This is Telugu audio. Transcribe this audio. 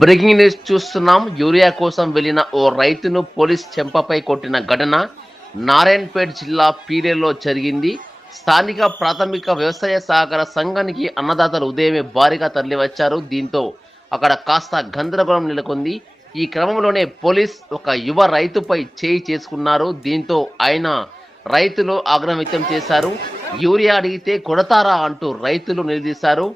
బ్రేకింగ్ న్యూస్ చూస్తున్నాం. యూరియా కోసం వెళ్లిన ఓ రైతును పోలీస్ చెంపపై కొట్టిన ఘటన నారాయణపేట్ జిల్లా పీలేరులో జరిగింది. స్థానిక ప్రాథమిక వ్యవసాయ సహకార సంఘానికి అన్నదాతలు ఉదయమే భారీగా తరలివచ్చారు. దీంతో అక్కడ కాస్త గందరగోళం నెలకొంది. ఈ క్రమంలోనే పోలీస్ ఒక యువ రైతుపై చేయి చేసుకున్నారు. దీంతో ఆయన రైతులు ఆగ్రహం వ్యక్తం చేశారు. యూరియా అడిగితే కొడతారా అంటూ రైతులు నిలదీశారు.